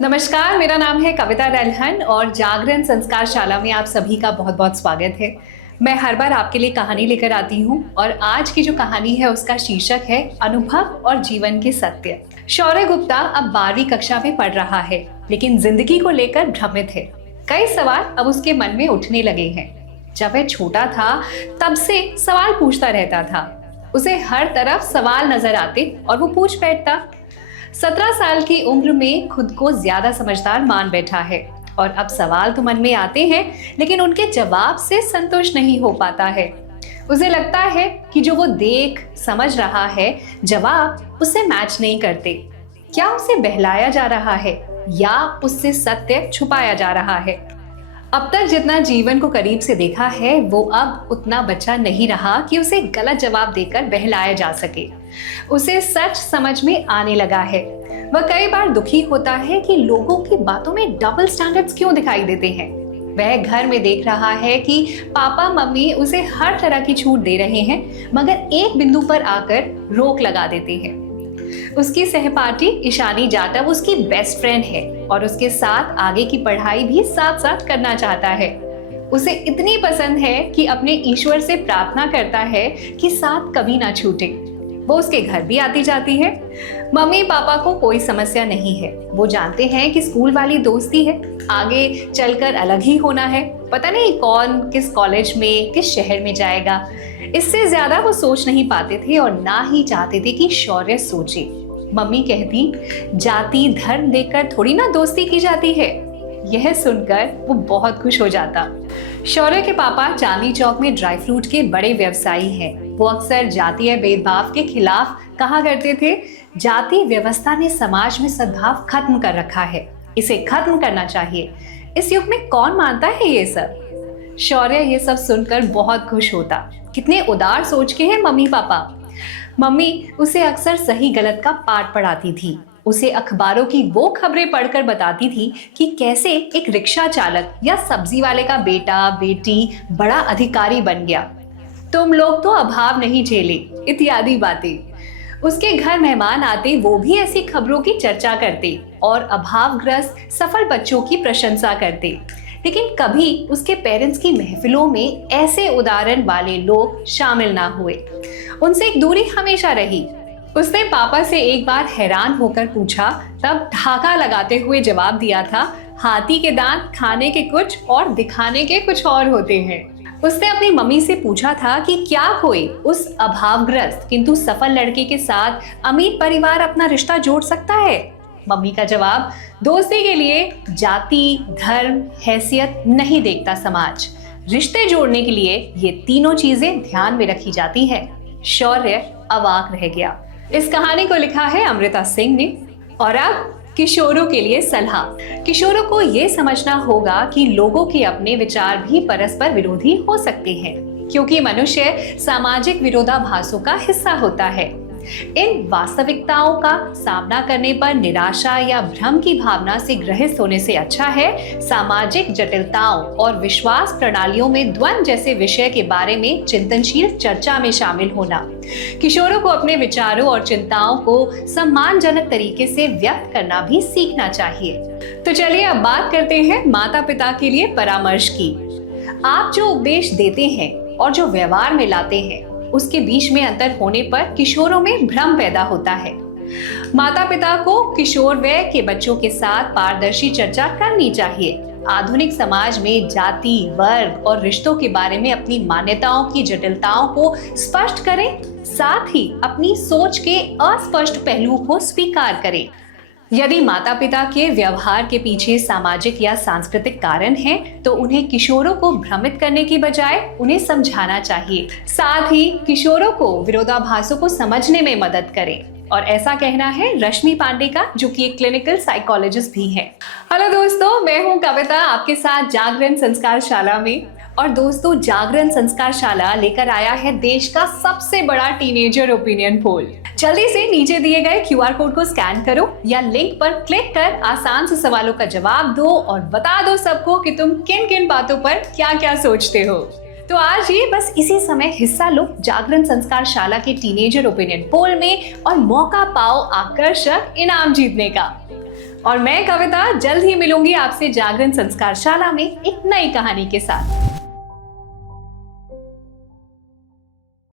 नमस्कार, मेरा नाम है कविता दलहन और जागरण संस्कार शाला में आप सभी का बहुत बहुत स्वागत है। मैं हर बार आपके लिए कहानी लेकर आती हूँ और आज की जो कहानी है उसका शीर्षक है अनुभव और जीवन के सत्य। शौर्य गुप्ता अब 12वीं कक्षा में पढ़ रहा है, लेकिन जिंदगी को लेकर भ्रमित है। कई सवाल अब उसके मन में उठने लगे हैं। जब वह छोटा था तब से सवाल पूछता रहता था। उसे हर तरफ सवाल नजर आते और वो पूछ बैठता। 17 साल की उम्र में खुद को ज्यादा समझदार मान बैठा है और अब सवाल तो मन में आते हैं, लेकिन उनके जवाब से संतुष्ट नहीं हो पाता है। उसे लगता है कि जो वो देख समझ रहा है जवाब उससे मैच नहीं करते। क्या उसे बहलाया जा रहा है या उससे सत्य छुपाया जा रहा है? अब तक जितना जीवन को करीब से देखा है वो अब उतना बच्चा नहीं रहा कि उसे गलत जवाब देकर बहलाया जा सके। उसे सच समझ में आने लगा है। वह कई बार दुखी होता है कि लोगों की बातों में डबल स्टैंडर्ड्स क्यों दिखाई देते हैं। वह घर में देख रहा है कि पापा मम्मी उसे हर तरह की छूट दे रहे हैं, मगर एक बिंदु पर आकर रोक लगा देते हैं। उसकी सहपाठी ईशानी जाटव उसकी बेस्ट फ्रेंड है और उसके साथ आगे की पढ़ाई भी साथ साथ करना चाहता है। उसे इतनी पसंद है कि अपने ईश्वर से प्रार्थना करता है कि साथ कभी ना छूटे। वो उसके घर भी आती जाती है। मम्मी पापा को कोई समस्या नहीं है। वो जानते हैं कि स्कूल वाली दोस्ती है, आगे चलकर अलग ही होना है। पता नहीं कौन किस कॉलेज में किस शहर में जाएगा। इससे ज्यादा वो सोच नहीं पाते थे और ना ही चाहते थे कि शौर्य सोचे। मम्मी कहती, जाति धर्म देखकर थोड़ी ना दोस्ती की जाती है। यह सुनकर वो बहुत खुश हो जाता। शौर्य के पापा चांदनी चौक में ड्राई फ्रूट के बड़े व्यवसायी हैं। वो अक्सर जातीय भेदभाव के खिलाफ कहा करते थे, जाति व्यवस्था ने समाज में सद्भाव खत्म कर रखा है, इसे खत्म करना चाहिए। इस युग में कौन मानता है ये सब? शौर्य ये सब सुनकर बहुत खुश होता। कितने उदार सोच के हैं मम्मी पापा। मम्मी उसे अक्सर सही गलत का पाठ पढ़ाती थी। उसे अखबारों की वो खबरें पढ़कर बताती थी कि कैसे एक रिक्शा चालक या सब्जी वाले का बेटा बेटी बड़ा अधिकारी बन गया। तुम लोग तो अभाव नहीं झेले, इत्यादि बातें। उसके घर मेहमान आते वो भी ऐसी खबरों की चर्चा करते और अभावग्रस्त सफल बच्चों की प्रशंसा करते। लेकिन कभी उसके पेरेंट्स की महफिलों में ऐसे उदाहरण वाले लोग शामिल ना हुए। उनसे एक दूरी हमेशा रही। उसने पापा से एक बार हैरान होकर पूछा, तब ढाका लगाते हुए जवाब दिया था, हाथी के दांत खाने के कुछ और दिखाने के कुछ और होते हैं। उसने अपनी मम्मी से पूछा था कि क्या कोई उस अभावग्रस्त किंतु सफल लड़के के साथ अमीर परिवार अपना रिश्ता जोड़ सकता है? मम्मी का जवाब, दोस्ती के लिए जाति धर्म हैसियत नहीं देखता समाज। रिश्ते जोड़ने के लिए ये तीनों चीजें ध्यान में रखी जाती है। शौर्य अवाक रह गया। इस कहानी को लिखा है अमृता सिंह ने। और अब किशोरों के लिए सलाह। किशोरों को ये समझना होगा कि लोगों के अपने विचार भी परस्पर विरोधी हो सकते हैं, क्योंकि मनुष्य सामाजिक विरोधाभासों का हिस्सा होता है। इन वास्तविकताओं का सामना करने पर निराशा या भ्रम की भावना से ग्रसित होने से अच्छा है सामाजिक जटिलताओं और विश्वास प्रणालियों में द्वंद्व जैसे विषय के बारे में चिंतनशील चर्चा में शामिल होना। किशोरों को अपने विचारों और चिंताओं को सम्मानजनक तरीके से व्यक्त करना भी सीखना चाहिए। तो चलिए अब बात करते हैं माता पिता के लिए परामर्श की। आप जो उपदेश देते हैं और जो व्यवहार में लाते हैं उसके बीच में अंतर होने पर किशोरों में भ्रम पैदा होता है। माता पिता को किशोर वय के बच्चों के साथ पारदर्शी चर्चा करनी चाहिए। आधुनिक समाज में जाति वर्ग और रिश्तों के बारे में अपनी मान्यताओं की जटिलताओं को स्पष्ट करें, साथ ही अपनी सोच के अस्पष्ट पहलुओं को स्वीकार करें। यदि माता पिता के व्यवहार के पीछे सामाजिक या सांस्कृतिक कारण हैं, तो उन्हें किशोरों को भ्रमित करने की बजाय उन्हें समझाना चाहिए। साथ ही किशोरों को विरोधाभासों को समझने में मदद करें। और ऐसा कहना है रश्मि पांडे का, जो कि एक क्लिनिकल साइकोलॉजिस्ट भी है। हेलो दोस्तों, मैं हूँ कविता आपके साथ जागरण संस्कार शाला में। और दोस्तों, जागरण संस्कार शाला लेकर आया है देश का सबसे बड़ा टीनेजर ओपिनियन पोल। जल्दी से नीचे दिए गए QR कोड को स्कैन करो या लिंक पर क्लिक कर आसान से सवालों का जवाब दो और बता दो सबको कि तुम किन किन बातों पर क्या क्या सोचते हो। तो आज ही बस इसी समय हिस्सा लो जागरण संस्कार शाला के टीनेजर ओपिनियन पोल में और मौका पाओ आकर्षक इनाम जीतने का। और मैं कविता जल्द ही मिलूंगी आपसे जागरण संस्कारशाला में एक नई कहानी के साथ।